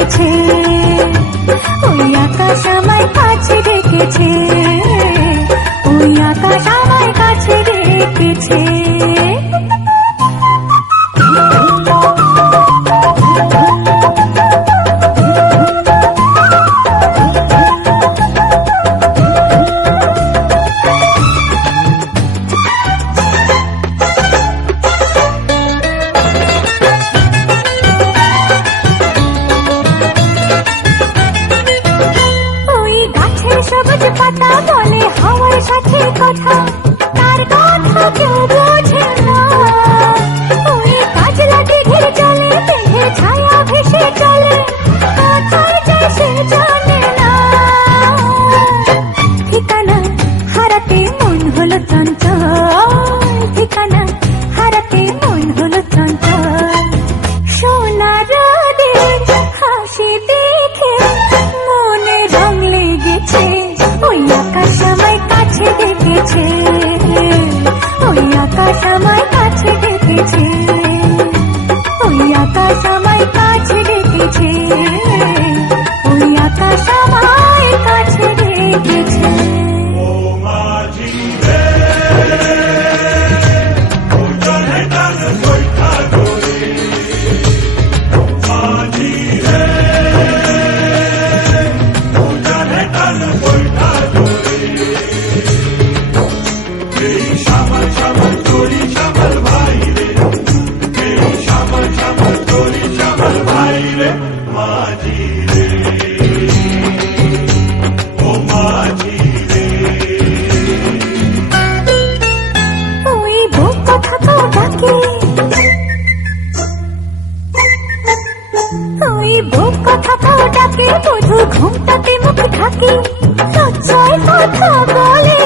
ডেকেছে, ওই আকাশ আমায় কাছে ডেকেছে, ওই আকাশ আমায় কাছে ডেকেছে। সবুজ পাতা বলে হাওয়ার সাথে কথা, তার কথা কেউ বোঝে না। ওই কাজলা দিঘির জলে মেঘে ছায়া ভেসে চলে, কোথায় যায় সে জানে না। ঠিকানা হারাতে মন হলো চঞ্চল, ঠিকানা হারাতে মন হলো চঞ্চল। সোনা রোদের হাসি দেখে মনে রং লেগেছে, ওই আকাশ আমায় কাছে ডেকেছে, ওই আকাশ আমায় কাছে ডেকেছে, ওই আকাশ আমায় কাছে ডেকেছে, ওই আকাশ আমায় কাছে ডেকেছে। ওই বুক কথা ডাকে, বধু ঘুমটাতে মুখ ঢাকে, লজ্জায় কথা বলে